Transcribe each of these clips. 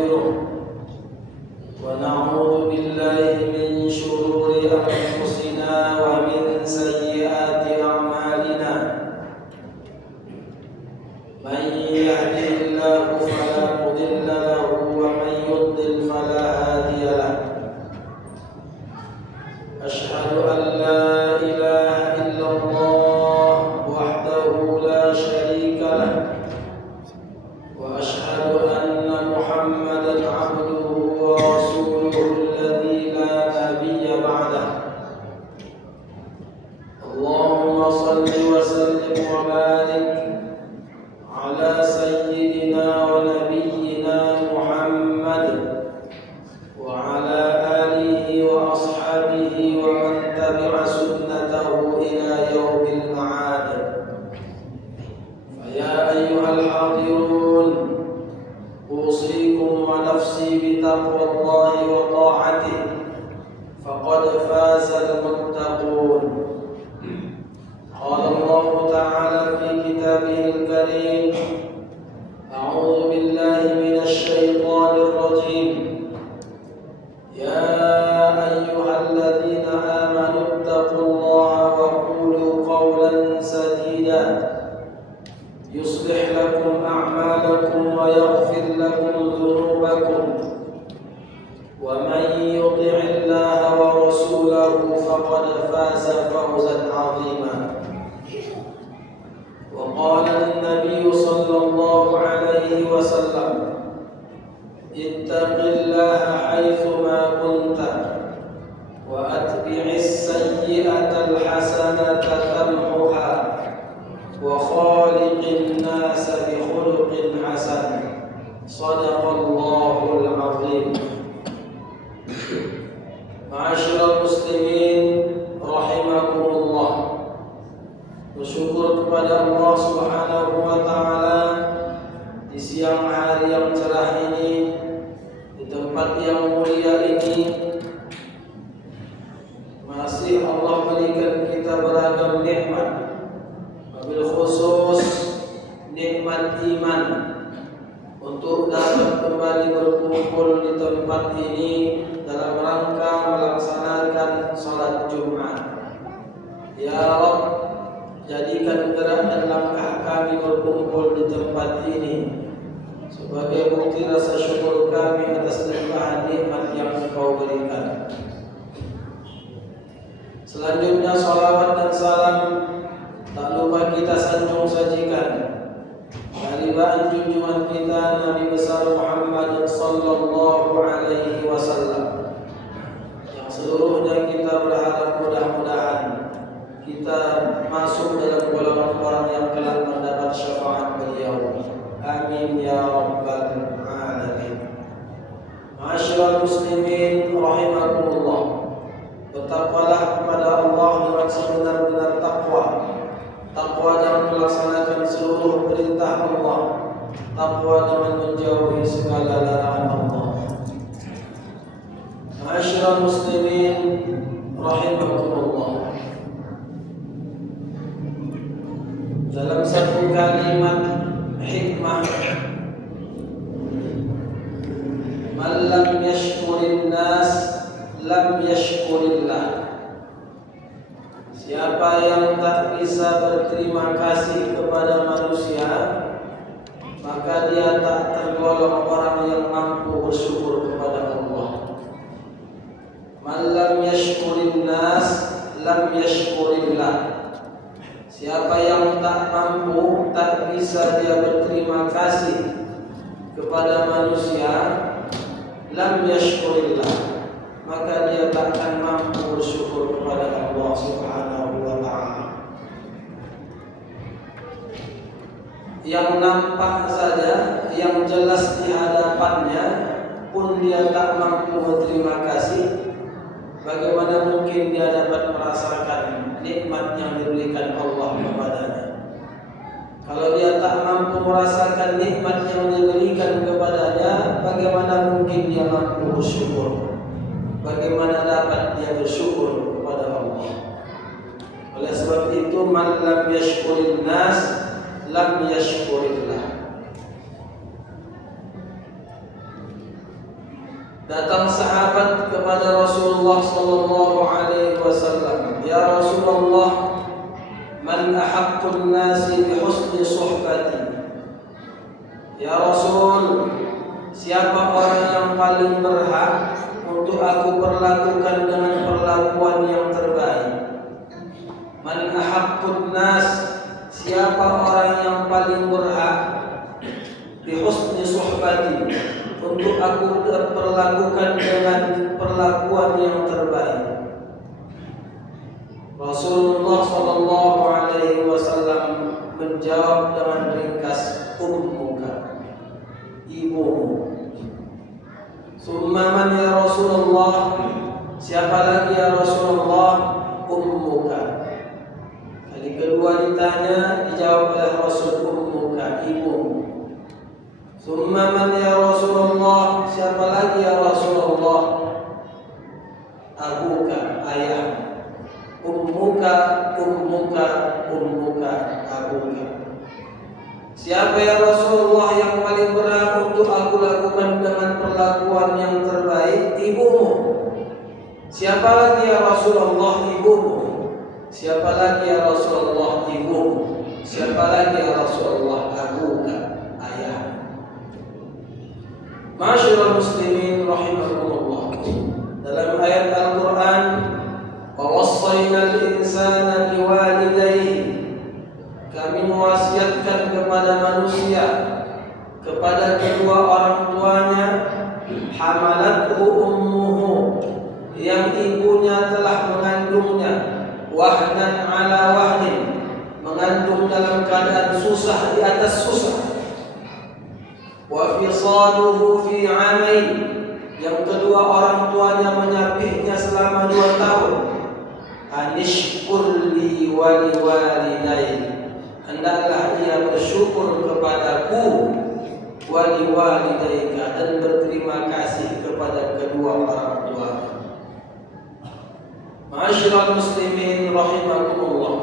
ونستغفره ونعوذ بالله من شرور أنفسنا ومن سيئات أعمالنا من يهده الله فلا مضل له ومن يضلل فلا هادي له أشهد أن لا إله إلا الله وحده لا شريك له وأشهد أن محمدا عبده ورسوله الذي لا نبي بعده اللهم صل وسلم وبارك على سيدنا ونبينا محمد وعلى آله وأصحابه ومن تبع سنته إلى يوم المعاد فيا أيها الحاضرون أوصيكم ونفسي بتقوى الله وطاعته فقد فاز المتقون قال الله تعالى في كتابه الكريم أعوذ بالله من الشيطان الرجيم يا أيها الذين آمنوا اتقوا الله وقولوا قولا سديدا يصلح لكم أعمالكم ويغفر لكم ذنوبكم ومن يطع الله ورسوله فقد فاز فوزا عظيما وقال النبي صلى الله عليه وسلم اتق الله حيثما كنت وأتبع السيئة الحسنة تمحها وخالق الناس بخلق حسن صدق الله العظيم. Ma'asyiral muslimin rahimakumullah. Bersyukur kepada Allah Subhanahu wa taala di siang hari yang cerah ini, di tempat yang mulia ini, masih Allah berikan kita beragam nikmat, wabil khusus nikmat iman untuk dapat kembali berkumpul di tempat ini dalam rangka melaksanakan salat Jumat. Ya Rabb, jadikan gerak dan langkah kami berkumpul di tempat ini sebagai bukti rasa syukur kami atas limpahan nikmat yang Engkau berikan. Selanjutnya salawat dan salam tak lupa kita sanjung sajikan keharibaan junjungan kita Nabi besar Muhammad sallallahu alaihi wasallam, yang seluruhnya kita berharap mudah-mudahan kita masuk dalam golongan orang yang kelak mendapat syafaat beliau. Amin ya rabbal alamin. Ma'asyiral muslimin rahimakumullah. Bertakwalah kepada Allah dengan sebenar-benar takwa. Takwa dalam melaksanakan seluruh perintah Allah, takwa dengan menjauhi segala larangan Allah. Ma'asyiral muslimin rahimakumullah. Dalam satu kalimat hikmah, man lam yashkurin nas lam yashkurillah. Siapa yang tak bisa berterima kasih kepada manusia, maka dia tak tergolong orang yang mampu bersyukur kepada Allah. Man lam yashkurin nas lam yashkurillah. Siapa yang tak mampu, tak bisa dia berterima kasih kepada manusia, lam yashkurillah, maka dia takkan mampu bersyukur kepada Allah Subhanahu wa ta'ala. Yang nampak saja, yang jelas di hadapannya pun dia tak mampu berterima kasih, bagaimana mungkin dia dapat merasakan nikmat yang diberikan Allah kepadanya? Kalau dia tak mampu merasakan nikmat yang diberikan kepadanya, bagaimana mungkin dia mampu bersyukur? Bagaimana dapat dia bersyukur kepada Allah? Oleh sebab itu, man lam yashkurin nas lam yashkurillah. Datang sahabat kepada Rasulullah sallallahu alaihi wasallam, "Ya Rasulullah, man ahaqqun nasi bi husni suhbati?" Ya Rasul, siapa orang yang paling berhak untuk aku perlakukan dengan perlakuan yang terbaik? Man ahaqqun nas, siapa orang yang paling berhak bi husni suhbati, untuk aku perlakukan dengan perlakuan yang terbaik? Rasulullah sallallahu alaihi wasallam menjawab dengan ringkas, ummuka, ibumu. Summa man ya Rasulullah, siapa lagi ya Rasulullah? Ummuka. Kali kedua ditanya, dijawab oleh Rasul, ummuka, ibumu. Summa man ya Rasulullah, siapa lagi ya Rasulullah? Abuka, ayah. Ummuka, ummuka, ummuka, abuka. Siapa ya Rasulullah yang paling berhak untuk aku lakukan dengan perlakuan yang terbaik? Ibumu. Siapa lagi ya Rasulullah? Ibumu. Siapa lagi ya Rasulullah? Ibumu. Siapa lagi ya Rasulullah? Abuka, ayah. Ma'asyiral muslimin rahimakumullah. Dalam ayat Al-Quran, wa wassayna al-insana biwalidayhi, kami mewasiatkan kepada manusia, kepada kedua orang tuanya, hamalathu ummuhu, yang ibunya telah mengandungnya, wahnan ala wahnin, mengandung dalam keadaan susah di atas susah. Wa fisaluhu fi 'amain, yang kedua orang tuanya menyapihnya selama 2 tahun. Anishkur li wa liwalidayya, hendaklah ia bersyukur kepadaku, wa liwalidayka, dan berterima kasih kepada kedua orang tuanya. Ma'asyiral muslimin rahimakumullah.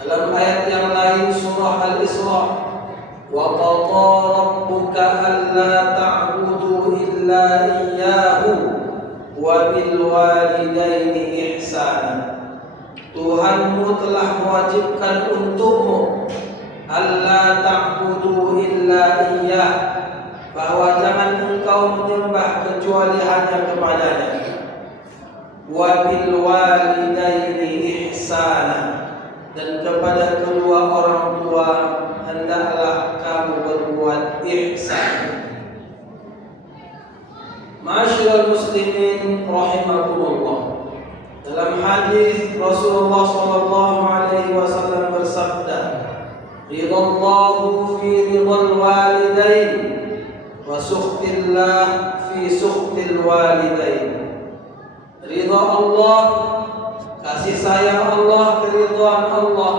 Dalam ayat yang lain surah Al-Isra, wa qada rabbuka alla ta'budu illa iyyahu wa bil walidaini ihsana. Tuhanmu telah mewajibkan untukmu alla ta'budu illa iyyah, bahwa jangan engkau menyembah kecuali hanya kepadanya. Wa bil walidaini ihsana, dan kepada kedua orang tua hendaklah kamu berbuat ihsan. Ma'asyiral muslimin rahimakumullah. Dalam hadis Rasulullah sallallahu alaihi wasallam bersabda, "Ridallahu fi ridal walidain wa sukhtillah fi sukhtil walidain." Ridha Allah, kasih sayang Allah, keridhaan Allah,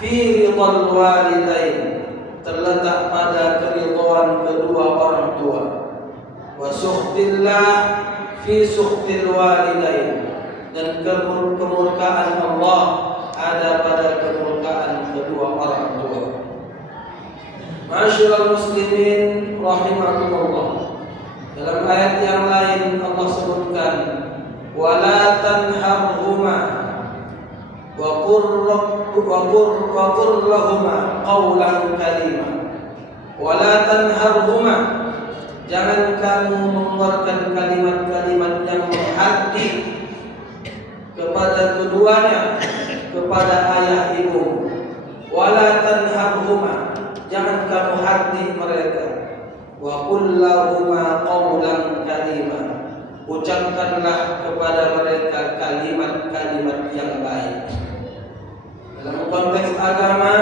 fi ridal walidain, terletak pada keridhaan kedua orang tua. Wa sukhtillah fi sukhtil walidain, dan kemurkaan Allah ada pada kemurkaan kedua orang tua. Ma'asyiral muslimin rahimakumullah. Dalam ayat yang lain Allah sebutkan, wala tanharhuma wa qur lahuma qawlan karima. Wala tanharhuma, jangan kamu mengeluarkan kalimat-kalimat yang menghaddi kepada keduanya, kepada ayah ibu. Wala tanharhuma, jangan kamu haddi mereka. Wa qul lahuma qawlan karima, ucapkanlah kepada mereka kalimat-kalimat yang baik. Dalam konteks agama,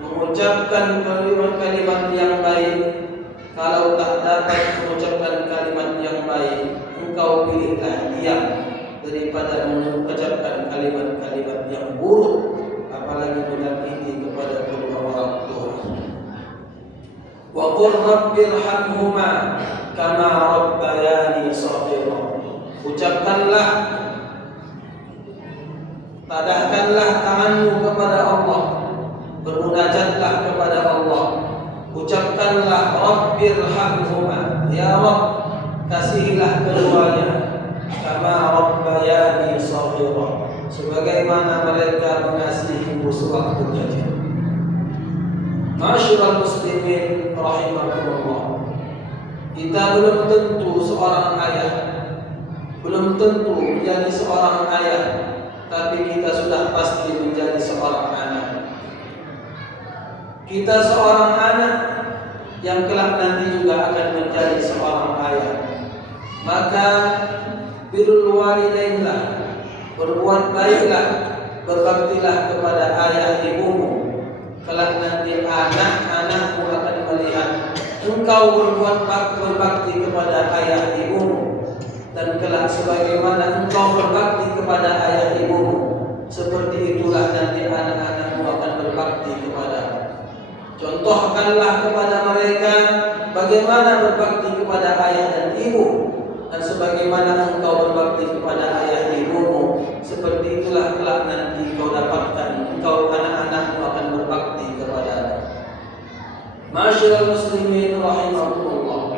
mengucapkan kalimat-kalimat yang baik. Kalau tak dapat mengucapkan kalimat yang baik, engkau pilihlah diam daripada mengucapkan kalimat-kalimat yang buruk, apalagi menyakiti kepada kedua orang tua. Wa qur rabbirhamhuma kama rabbayani shaghira, ucapkanlah, tadahkanlah tanganmu kepada Allah, bermunajatlah kepada Allah, ucapkanlah rabbirhamhuma, ya Rabb, kasihilah menunggu sewaktu saja. Ma'asyiral muslimin rahimakumullah. Kita belum tentu seorang ayah, belum tentu menjadi seorang ayah, tapi kita sudah pasti menjadi seorang anak. Kita seorang anak yang kelak nanti juga akan menjadi seorang ayah. Maka birrul walidainlah, berbuat baiklah, berbaktilah kepada ayah ibumu. Kelak nanti anak-anakmu akan melihat engkau berbuat berbakti kepada ayah ibumu, dan kelak sebagaimana engkau berbakti kepada ayah ibumu, seperti itulah nanti anak-anakmu akan berbakti kepadamu. Contohkanlah kepada mereka bagaimana berbakti kepada ayah dan ibu, dan sebagaimana engkau berbakti kepada ayah ibumu, seperti itulah kelak nanti kau dapatkan, engkau anak-anakmu akan berbakti kepada-Mu. Ma'asyiral muslimin rahimakumullah.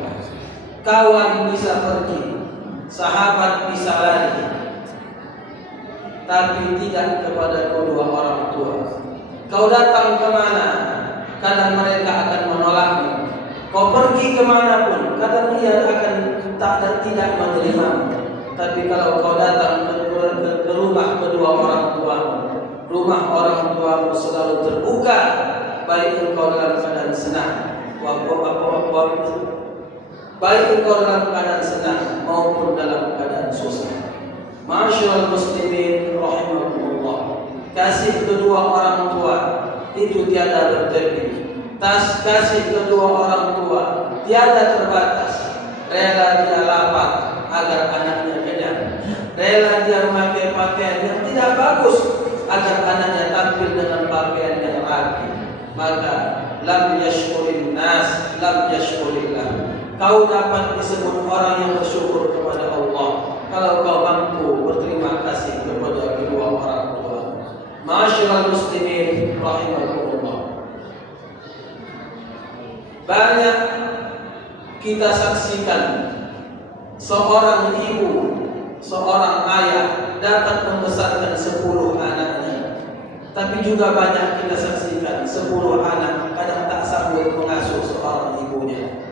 Kawan bisa pergi, sahabat bisa lari, tapi tidak kepada kedua orang tua. Kau datang kemana, kadang mereka akan menolakmu. Kau pergi kemanapun, kadang dia akan tak dan tidak menerimamu. Tapi kalau kau datang ke rumah kedua orang tuamu, rumah orang tuamu selalu terbuka, baik engkau dalam keadaan senang, baik engkau dalam keadaan senang maupun dalam keadaan susah. Ma'asyiral muslimin rahimakumullah. Kasih kedua orang tua itu tiada bertepi. Kasih kedua orang tua tiada terbatas. Rela dia lapar agar anaknya kenyang. Rela dia memakai pakaian yang tidak bagus agar anaknya tampil dengan pakaian yang rapi. Maka lam yashkurin nas, lam yashkurillah. Kau dapat disebut orang yang bersyukur kepada Allah kalau kau mampu berterima kasih kepada kedua orang tua. Ma'asyiral muslimin rahimakumullah. Banyak kita saksikan seorang ibu, seorang ayah dapat membesarkan 10 anaknya. Tapi juga banyak kita saksikan 10 anak kadang tak sanggup mengasuh seorang ibunya.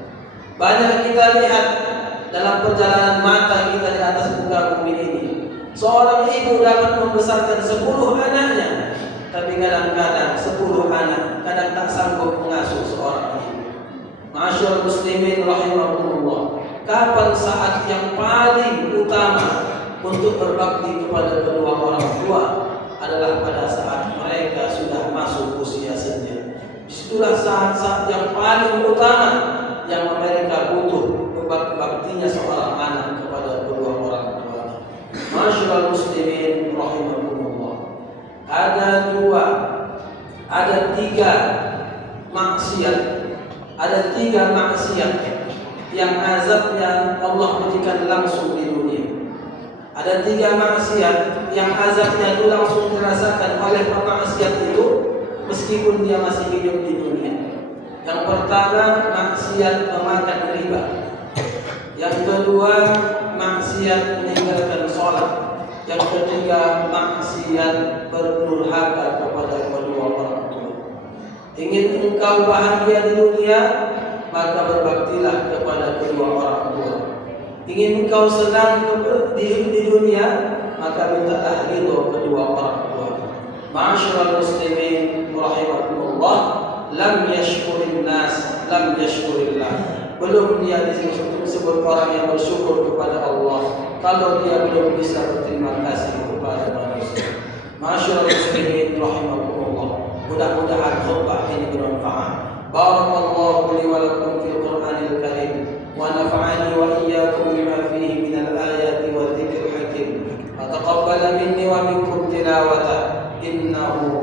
Banyak kita lihat dalam perjalanan mata kita di atas muka bumi ini, seorang ibu dapat membesarkan 10 anaknya, tapi kadang-kadang 10 anak kadang tak sanggup mengasuh seorang ibu. Ma'asyiral muslimin rahimakumullah. Kapan saat yang paling utama untuk berbakti kepada kedua orang tua adalah pada saat mereka sudah masuk usia senja. Disitulah saat-saat yang paling utama yang mereka butuh berbaktinya seorang anak kepada kedua orang tuanya. Ma'asyiral muslimin rahimakumullah. Ada tiga maksiat yang azabnya Allah berikan langsung di dunia. Ada 3 maksiat yang azabnya itu langsung dirasakan oleh pemaksiat itu meskipun dia masih hidup di dunia. Yang pertama, maksiat memakan riba. Yang kedua, maksiat meninggalkan sholat. Yang ketiga, maksiat berdurhaka kepada kedua orang tua. Ingin engkau bahagia di dunia, maka berbaktilah kepada kedua orang tua. Ingin engkau senang di dunia, maka mintalah ridho kedua orang tua. Ma'asyiral muslimin rahimakumullah. Lam yashkurin nas, lam yashkurillah. Belum dia disebut orang yang bersyukur kepada Allah kalau dia belum bisa berterima kasih kepada manusia. Ma'asyiral muslimin rahimakumullah. Mudah-mudahan khutbah ini bermanfaat. Barakallahu li wa lakum fil Qur'anil Karim wa nafa'ani wa iyyakum bima fihi minal ayati wa dzikril hakim. Wa taqabbal minni wa minkum tilawata innahu